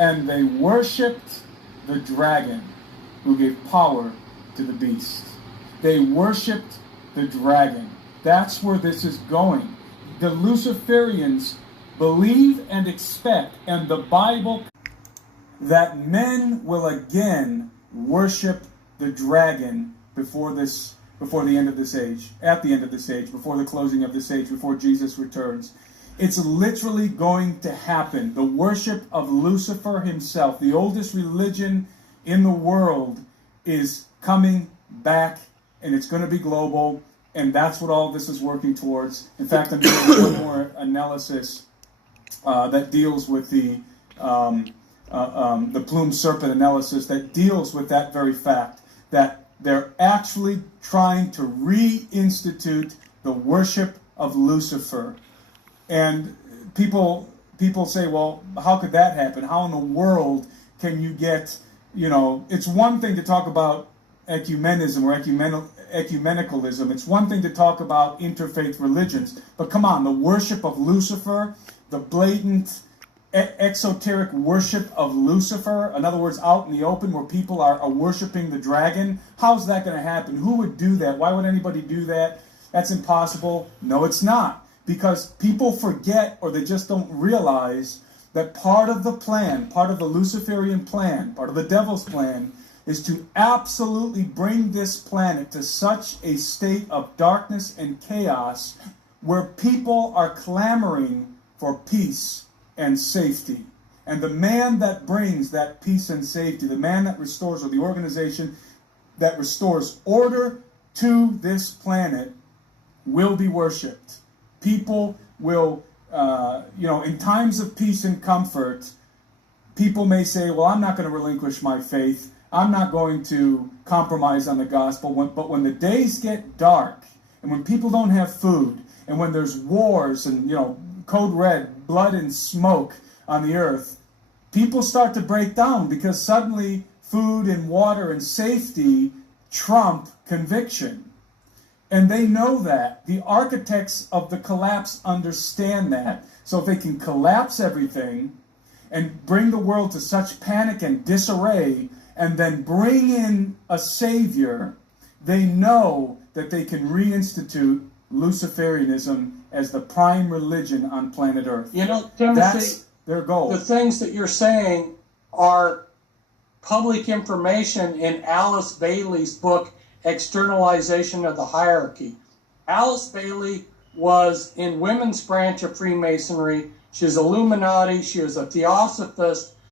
and they worshipped the dragon who gave power to the beast. They worshipped the dragon. That's where this is going. The Luciferians believe and expect, and the Bible, that men will again worship the dragon before the end of this age, at the end of this age, before the closing of this age, before Jesus returns. It's literally going to happen. The worship of Lucifer himself, the oldest religion in the world, is coming back, and it's going to be global, and that's what all this is working towards. In fact, I'm doing one more analysis that deals with the plume serpent analysis that deals with that very fact, that they're actually trying to reinstitute the worship of Lucifer. And people say, well, how could that happen? How in the world can you get, it's one thing to talk about ecumenism or ecumenicalism. It's one thing to talk about interfaith religions. But come on, the worship of Lucifer, the blatant exoteric worship of Lucifer, in other words, out in the open where people are worshiping the dragon, how's that going to happen? Who would do that? Why would anybody do that? That's impossible. No, it's not. Because people forget, or they just don't realize, that part of the plan, part of the Luciferian plan, part of the devil's plan, is to absolutely bring this planet to such a state of darkness and chaos where people are clamoring for peace and safety. And the man that brings that peace and safety, the man that restores, or the organization that restores order to this planet, will be worshipped. People will, in times of peace and comfort, people may say, well, I'm not going to relinquish my faith. I'm not going to compromise on the gospel. But when the days get dark, and when people don't have food, and when there's wars and, code red, blood and smoke on the earth, people start to break down because suddenly food and water and safety trump conviction. And they know that. The architects of the collapse understand that. So if they can collapse everything and bring the world to such panic and disarray, and then bring in a savior, they know that they can reinstitute Luciferianism as the prime religion on planet Earth. Timothy, that's their goal. The things that you're saying are public information in Alice Bailey's book, Externalization of the Hierarchy. Alice Bailey was in women's branch of Freemasonry. She was Illuminati. She was a theosophist.